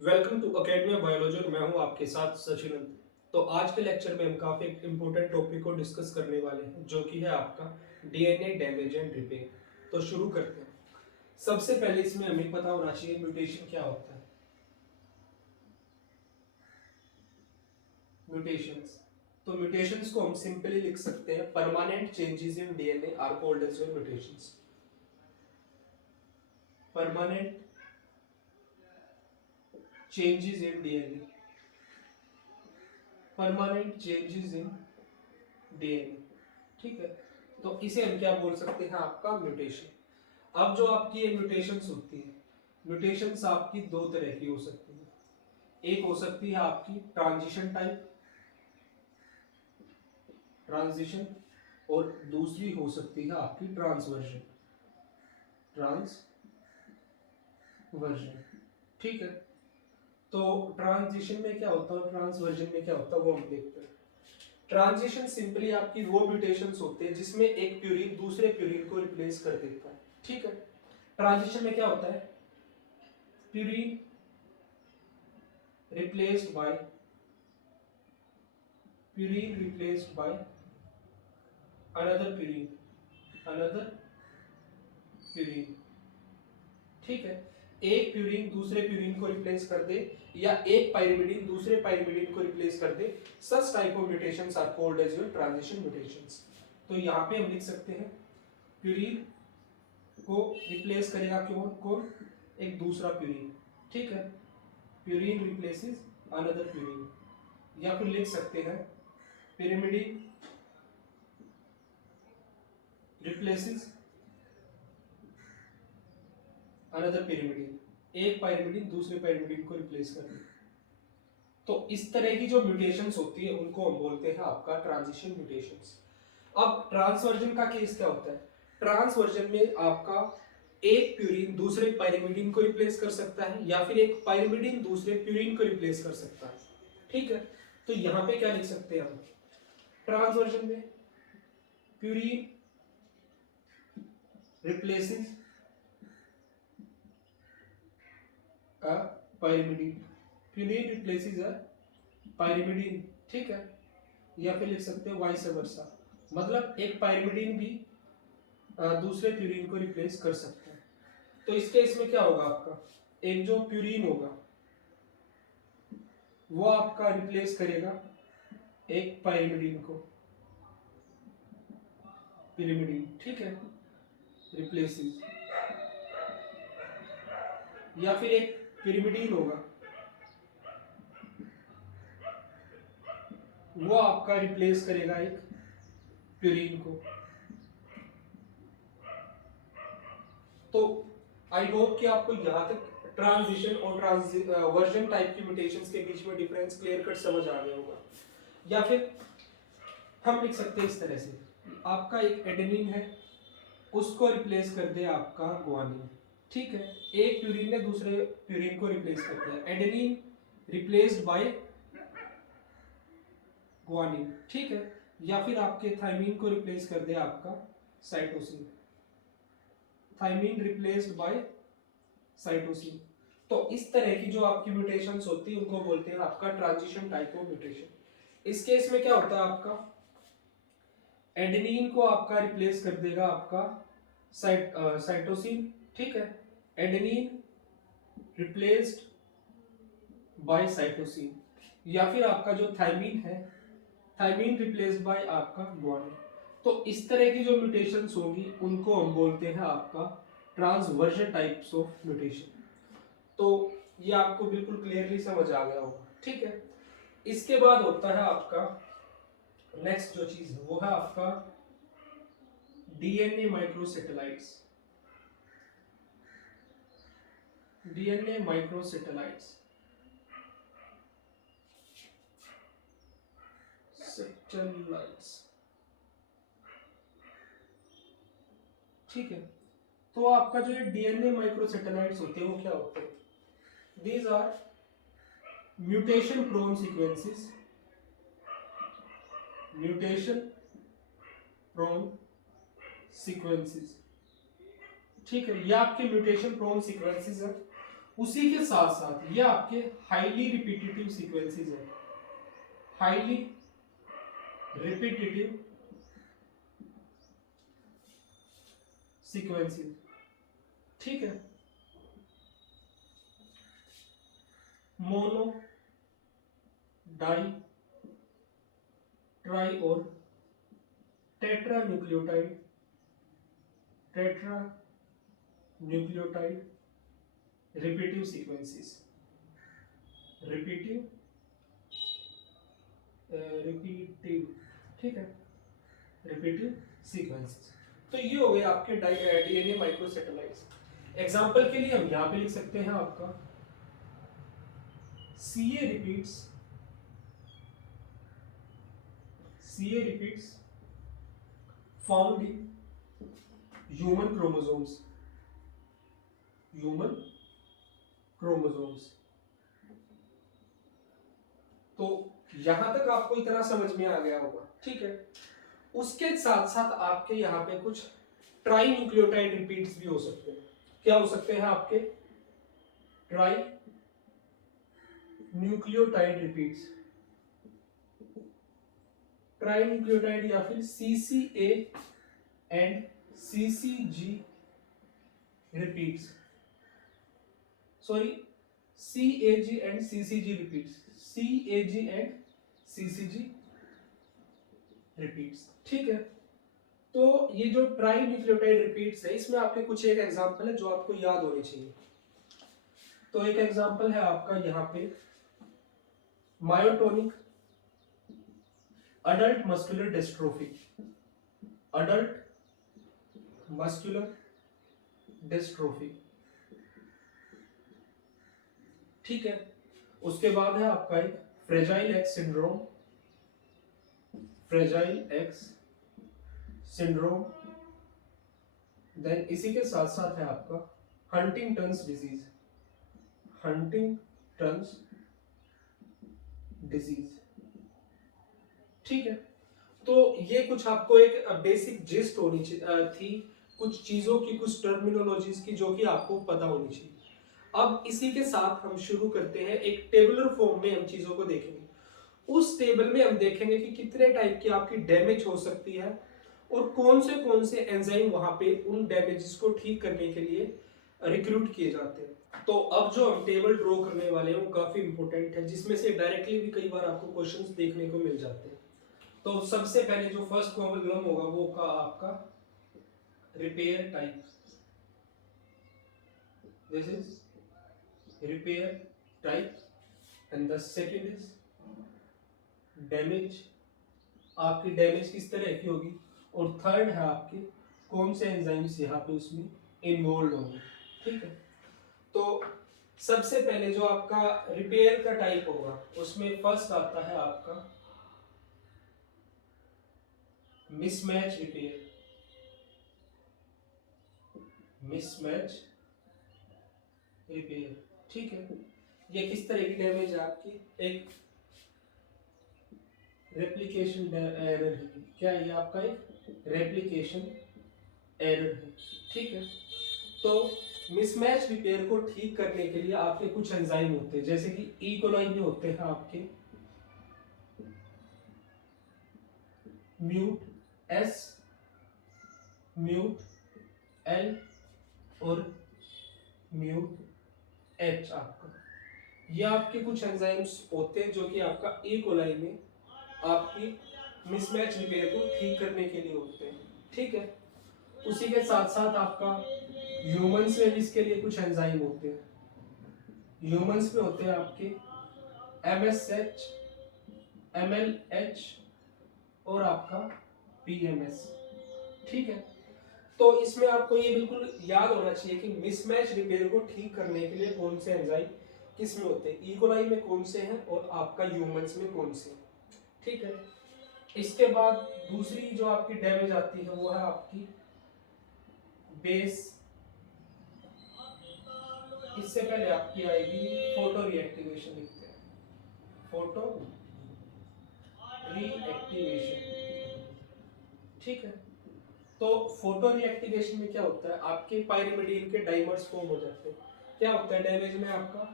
Welcome to academy of biology और मैं हूं आपके साथ सचिन। तो आज के लेक्चर में हम काफी इंपॉर्टेंट टॉपिक को डिस्कस करने वाले हैं जो कि है आपका डीएनए डैमेज एंड रिपेयर। तो शुरू करते हैं। सबसे पहले इसमें हमें पता होना चाहिए म्यूटेशन क्या होता है। म्यूटेशंस, तो म्यूटेशंस को हम सिंपली लिख सकते हैं permanent changes in DNA are called as mutations. Permanent changes in DNA, permanent changes in DNA, ठीक है। तो इसे हम क्या बोल सकते हैं, आपका म्यूटेशन। अब जो आपकी ये म्यूटेशंस होती है, म्यूटेशंस आपकी दो तरह की हो सकती है। एक हो सकती है आपकी ट्रांजिशन टाइप, ट्रांजिशन, और दूसरी हो सकती है आपकी ट्रांसवर्जन, ट्रांसवर्जन, ठीक है। तो ट्रांजिशन में क्या होता है, ट्रांसवर्जन में क्या होता है, वो हम देखते हैं। ट्रांजिशन सिंपली आपकी वो म्यूटेशंस होते हैं जिसमें एक प्यूरिन दूसरे प्यूरिन को रिप्लेस कर देता है, ठीक है। ट्रांजिशन में क्या होता है, purine replaced by purine replaced by another purine, ठीक है। एक प्यूरिन दूसरे प्यूरिन को रिप्लेस कर दे या एक पाइरिमिडीन दूसरे पाइरिमिडीन को रिप्लेस कर दे, such type of mutations are called as your transition mutations। तो यहाँ पे हम लिख सकते हैं प्यूरिन को रिप्लेस करेगा कौन कौन, एक दूसरा प्यूरिन, ठीक है। प्यूरिन रिप्लेसेस अनदर प्यूरिन, या फिर लिख सकते हैं pyrimidine replaces another pyrimidine, एक pyrimidine दूसरे pyrimidine को रिप्लेस कर दे। तो इस तरह की जो म्यूटेशंस होती है उनको हम बोलते हैं आपका ट्रांजिशन म्यूटेशंस। अब ट्रांसवर्जन का केस क्या होता है, ट्रांसवर्जन में आपका एक प्यूरिन दूसरे पाइरिमिडीन को रिप्लेस कर सकता है या फिर एक पाइरिमिडीन दूसरे प्यूरिन को रिप्लेस कर सकता है, ठीक है। तो यहां पे क्या लिख सकते हैं हम, ट्रांसवर्जन में प्यूरिन रिप्लेसेस अ पाइरिमिडीन, प्यूरिन रिप्लेसेस अ पाइरिमिडीन, ठीक है। या फिर लिख सकते हैं वाइस वर्सा, मतलब एक पाइरिमिडीन भी दूसरे प्यूरिन को रिप्लेस कर सकता है। तो इस केस में क्या होगा, आपका एक जो प्यूरिन होगा वो आपका रिप्लेस करेगा एक पाइरिमिडीन को, पिरिमिडीन, ठीक है, रिप्लेसेस। या फिर एक पिरिमिडीन होगा वो आपका रिप्लेस करेगा एक प्यूरिन को। तो आई होप कि आपको यहां तक ट्रांजिशन और ट्रांसवर्जन टाइप की म्यूटेशंस के बीच में डिफरेंस क्लियर कट समझ आ गया होगा। या फिर हम लिख सकते हैं इस तरह से, आपका एक एडेनिन है उसको रिप्लेस कर दे आपका गुआनिन, ठीक है। एक प्यूरिन ने दूसरे प्यूरिन को रिप्लेस कर दिया, एडेनिन रिप्लेस्ड बाय गुआनिन, ठीक है। या फिर आपके थाइमीन को रिप्लेस कर दे आपका cytosine, thymine replaced by cytosine. तो इस तरह की जो आपकी म्यूटेशंस होती है उनको बोलते हैं आपका ट्रांजिशन टाइप ऑफ म्यूटेशन। इस केस में क्या होता है, आपका एडेनिन को आपका रिप्लेस कर देगा आपका साइटोसिन, ठीक है। एडेनिन रिप्लेस्ड बाय साइटोसिन, या फिर आपका जो थाइमीन है, थाइमीन रिप्लेस्ड बाय आपका गुआनिन। तो इस तरह की जो म्यूटेशंस होगी उनको हम बोलते हैं आपका ट्रांसवर्जन टाइप्स ऑफ म्यूटेशन। तो ये आपको बिल्कुल क्लियरली समझ आ गया होगा, ठीक है। इसके बाद होता है आपका नेक्स्ट जो चीज है वो है आपका डीएनए माइक्रोसेटेलाइट्स, डीएनए माइक्रोसेटेलाइट्स, सेटेलाइट्स, ठीक है। तो आपका जो ये डीएनए माइक्रोसेटेलाइट्स होते हैं वो क्या होते हैं, these are mutation prone sequences, mutation prone sequences, ठीक है। ये आपके म्यूटेशन प्रोन सीक्वेंसेस है उसी के साथ साथ ये आपके हाईली रिपीटेटिव सीक्वेंसेस है, हाईली रिपीटेटिव सीक्वेंसेस, ठीक है। मोनो, डाई, ट्राई और tetra nucleotide, tetra nucleotide repetitive sequences, repetitive repetitive, ठीक है, रिपीटिव सीक्वेंसेस। तो ये हो गए आपके डीएनए माइक्रोसैटेलाइट्स। एग्जांपल के लिए हम यहां पे लिख सकते हैं आपका CA repeats found in human chromosomes, human chromosomes. तो यहां तक आपको इतना समझ में आ गया होगा, ठीक है। उसके साथ साथ आपके यहाँ पे कुछ ट्राई न्यूक्लियोटाइड रिपीट्स भी हो सकते हैं। क्या हो सकते हैं आपके? Tri nucleotide repeats, tri nucleotide या फिर CCA and CCG repeats, sorry CAG and CCG repeats, CAG and CCG repeats, ठीक है। तो ये जो ट्राई न्यूक्लियोटाइड रिपीट्स है, इसमें आपके कुछ एक एग्जांपल है जो आपको याद होने चाहिए। तो एक एग्जांपल है आपका यहाँ पे myotonic adult muscular dystrophy, adult muscular dystrophy, ठीक है। उसके बाद है आपका एक fragile X syndrome, fragile X syndrome. Then इसी के साथ साथ है आपका हंटिंगटन्स डिजीज, हंटिंगटन्स डिजीज, ठीक है। तो ये कुछ आपको एक बेसिक जिस्ट होनी थी, कुछ चीजों की, कुछ टर्मिनोलॉजीज की जो कि आपको पता होनी चाहिए। अब इसी के साथ हम शुरू करते हैं, एक टेबुलर फॉर्म में हम चीजों को देखेंगे। उस टेबल में हम देखेंगे कि कितने टाइप की आपकी डैमेज हो सकती है और कौन से एंजाइम वहां पे उन डैमेजेस को ठीक करने के लिए रिक्रूट किए जाते हैं। तो अब जो हम टेबल ड्रॉ करने वाले हैं वो काफी इंपॉर्टेंट है, जिसमें से डायरेक्टली भी कई बार आपको क्वेश्चंस देखने को मिल जाते हैं। तो सबसे पहले जो फर्स्ट प्रॉब्लम होगा वो का आपका repair type, this is repair type and the second is damage, आपकी डैमेज किस तरह की होगी, और थर्ड है आपके कौन से एंजाइम्स यहाँ पे उसमें इन्वॉल्व होंगे, ठीक है। तो सबसे पहले जो आपका रिपेयर का टाइप होगा उसमें फर्स्ट आता है आपका मिसमैच रिपेयर, मिसमैच रिपेयर, ठीक है। ये किस तरह की डैमेज है आपकी, एक रेप्लिकेशन एरर है, क्या ये आपका एक रेप्लिकेशन एरर है, ठीक है। तो मिसमैच रिपेयर को ठीक करने के लिए आपके कुछ एंजाइम होते हैं, जैसे कि ई कोलाई में होते हैं आपके म्यूट एस, म्यूट एल और म्यूट एच। आपका ये आपके कुछ एंजाइम्स होते हैं जो कि आपका ई कोलाई में आपकी मिसमैच रिपेयर को ठीक करने के लिए होते हैं, ठीक है। उसी के साथ साथ आपका ह्यूमंस में भी इसके लिए कुछ एंजाइम होते हैं, ह्यूमंस में होते हैं आपके MSH, MLH और आपका PMS, ठीक है। तो इसमें आपको ये बिल्कुल याद होना चाहिए कि मिसमैच रिपेयर को ठीक करने के लिए कौन से एंजाइम किस में होते हैं, ई कोलाई में कौन से हैं और आपका ह्यूमंस में कौन से, ठीक है। इसके बाद दूसरी जो आपकी डैमेज आती है वो है आपकी बेस, इससे पहले आपकी आएगी फोटो रिएक्टिवेशन, लिखते हैं फोटो रिएक्टिवेशन, ठीक है। तो फोटो रिएक्टिवेशन में क्या होता है, आपके पाइरिमिडीन के डाइमर्स फॉर्म हो जाते हैं, क्या होता है डैमेज में आपका?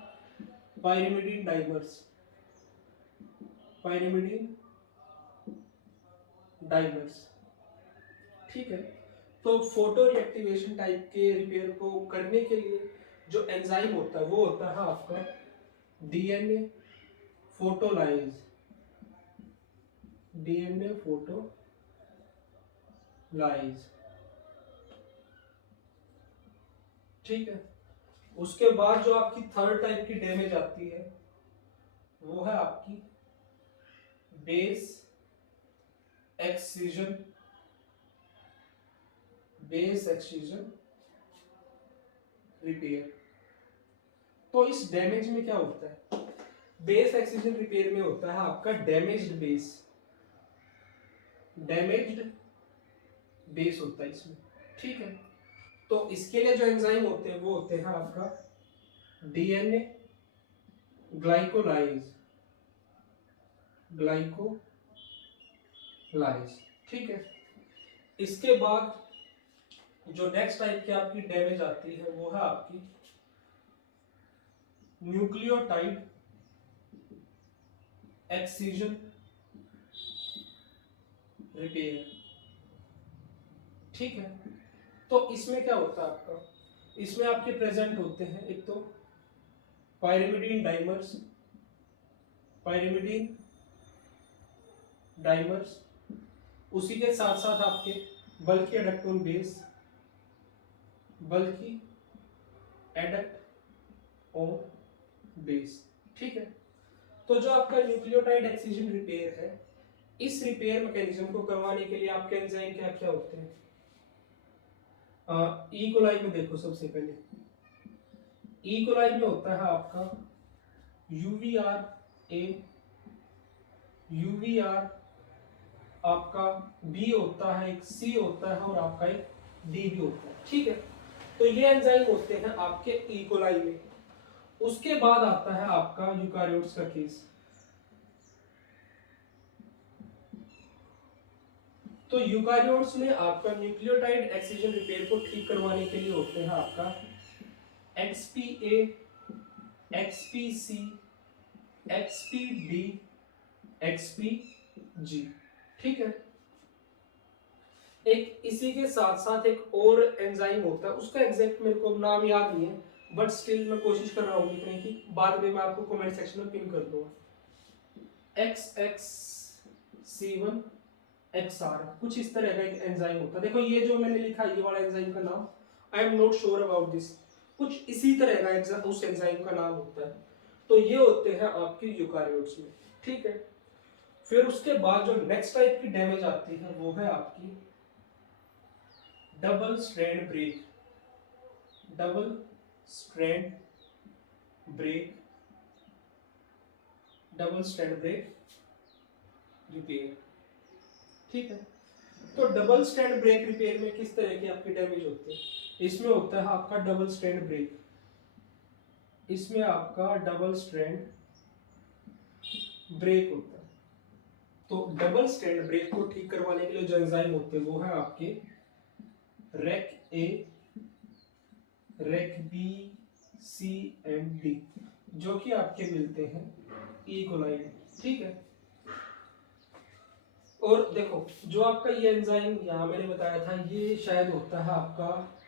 पायरिमिडीन डाइमर्स, पायरिमिडीन डाइमर्स, ठीक है। तो फोटो रिएक्टिवेशन टाइप के रिपेयर को करने के लिए जो एंजाइम होता है वो होता है आपका डीएनए फोटोलाइज, डीएनए फोटोलाइज, ठीक है। उसके बाद जो आपकी थर्ड टाइप की डैमेज आती है वो है आपकी बेस एक्सcision, बेस एक्सcision रिपेयर। तो इस डैमेज में क्या होता है? बेस एक्सcision रिपेयर में होता है आपका डैमेज्ड बेस, डैमेज्ड बेस होता है इसमें, ठीक है। तो इसके लिए जो एंजाइम होते हैं वो होते हैं आपका डीएनए ग्लाइकोलाइज, ग्लाइकोलाइज, ठीक है। इसके बाद जो नेक्स्ट टाइप की आपकी डैमेज आती है वो है आपकी न्यूक्लियोटाइड एक्सcision रिपेयर, ठीक है। तो इसमें क्या होता है आपका? इसमें आपके प्रेजेंट होते हैं एक तो पायरिमिडीन डाइमर्स, पायरिमिडीन डाइमर्स, उसी के साथ साथ आपके बल्कि एडक्टोन बेस, बल्कि एडक्टोन बेस, ठीक है। तो जो आपका न्यूक्लियोटाइड एक्सcision रिपेयर है, इस रिपेयर मैकेनिज्म को करवाने के लिए आपके एंजाइम क्या क्या होते हैं? ई कोलाई में देखो, सबसे पहले ई कोलाई में होता है आपका यूवीआर ए, यूवीआर आपका बी होता है, एक सी होता है और आपका एक डी भी होता है, ठीक है। तो ये एंजाइम होते हैं आपके ई कोलाई में। उसके बाद आता है आपका यूकारियोट्स का केस। तो यूकारियोट्स में आपका न्यूक्लियोटाइड एक्सcision रिपेयर को ठीक करवाने के लिए होते हैं आपका XPA, XPC, XPD, XPG, ठीक है। एक इसी के साथ साथ एक और एंजाइम होता है, उसका एग्जैक्ट मेरे को नाम याद नहीं है, बट स्टिल मैं कोशिश कर रहा हूँ लिखने की, बाद में मैं आपको कमेंट सेक्शन में पिन कर दूंगा। XXC1 XR, कुछ इस तरह का एक एंजाइम होता है। देखो ये जो मैंने लिखा है ये वाला एंजाइम का नाम, I am not sure about this, कुछ इसी तरह का उस एंजाइम का नाम होता है। तो ये होते हैं आपके यूकारियोट्स में, ठीक है। फिर उसके बाद जो नेक्स्ट टाइप की डैमेज आती है वो है आपकी double strand break, double strand break, double strand break repair, ठीक है। तो डबल स्ट्रैंड ब्रेक रिपेयर में किस तरह की आपकी डैमेज होती है? इसमें होता है आपका डबल स्ट्रैंड ब्रेक, इसमें आपका डबल स्ट्रैंड ब्रेक होता है। तो डबल स्ट्रैंड ब्रेक को ठीक करवाने के लिए जो एंजाइम होते हैं वो है आपके rec A, rec B, C and D, जो कि आपके मिलते हैं ई कोलाई, ठीक है। और देखो जो आपका ये एंजाइम यहाँ मैंने बताया था ये शायद होता है आपका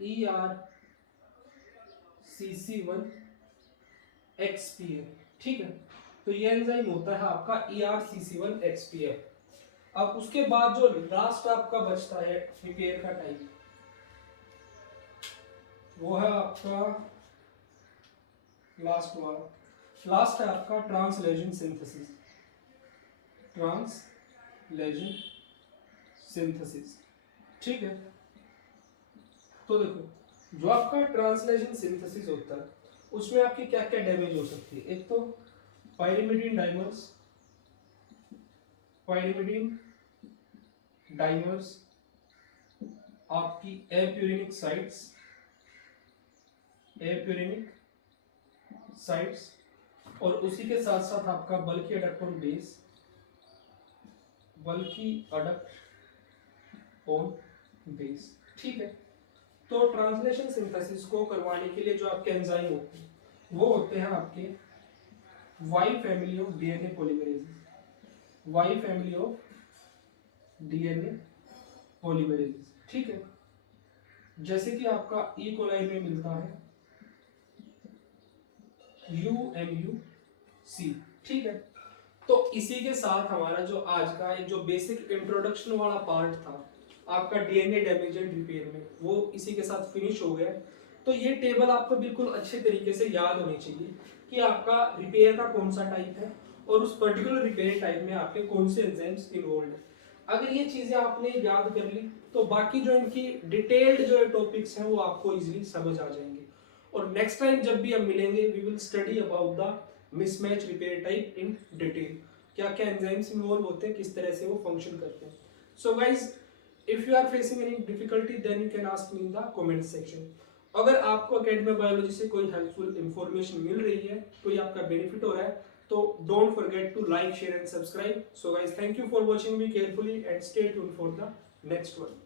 ERCC1 XPF, ठीक है। तो ये एंजाइम होता है आपका ERCC1 XPF। अब उसके बाद जो लास्ट आपका बचता है रिपेयर का टाइप वो है आपका लास्ट है आपका ट्रांसलेशन सिंथेसिस, ट्रांसलेशन सिंथेसिस, ठीक है। तो देखो जो आपका ट्रांसलेशन सिंथेसिस होता है उसमें आपकी क्या क्या डैमेज हो सकती है? एक तो पायरिमिडीन डाइमर्स, पायरिमिडीन डाइमर्स आपकी एप्यूरिनिक साइट्स, एप्यूरिनिक साइट्स, और उसी के साथ साथ आपका बल्कि एडक्टोन बेस, बल्कि एडक्टोन बेस, ठीक है। तो ट्रांसलेशन सिंथेसिस को करवाने के लिए जो आपके एंजाइम होते हैं वो होते हैं आपके Y family of DNA polymerases, Y family of DNA polymerases, ठीक है। जैसे कि आपका ई कोलाई में मिलता है UMUC, ठीक है। तो इसी के साथ हमारा जो आज का एक जो बेसिक इंट्रोडक्शन वाला पार्ट था आपका डीएनए डैमेज एंड रिपेयर में, वो इसी के साथ फिनिश हो गया। तो ये टेबल आपको बिल्कुल अच्छे तरीके से याद होनी चाहिए कि आपका रिपेयर का कौन सा टाइप है और उस पर्टिकुलर रिपेयर टाइप में आपके कौन से एंजाइम्स इन्वॉल्व है। अगर ये चीजें आपने याद कर ली तो बाकी जो इनकी डिटेल्ड जो टॉपिक्स हैं वो आपको इजीली समझ आ जाएंगे। और नेक्स्ट टाइम जब भी हम मिलेंगे we will study about the mismatch repair type in detail, क्या क्या एंजाइम्स इन्वॉल्व होते हैं, किस तरह से वो फंक्शन करते हैं। So guys if you are facing any difficulty then you can ask me in the comment section. अगर आपको अकेडमी बायोलॉजी से कोई हेल्पफुल इंफॉर्मेशन मिल रही है, कोई आपका बेनिफिट हो रहा है, तो don't forget to like share and subscribe. So guys thank you for watching me carefully and stay tuned for the next one.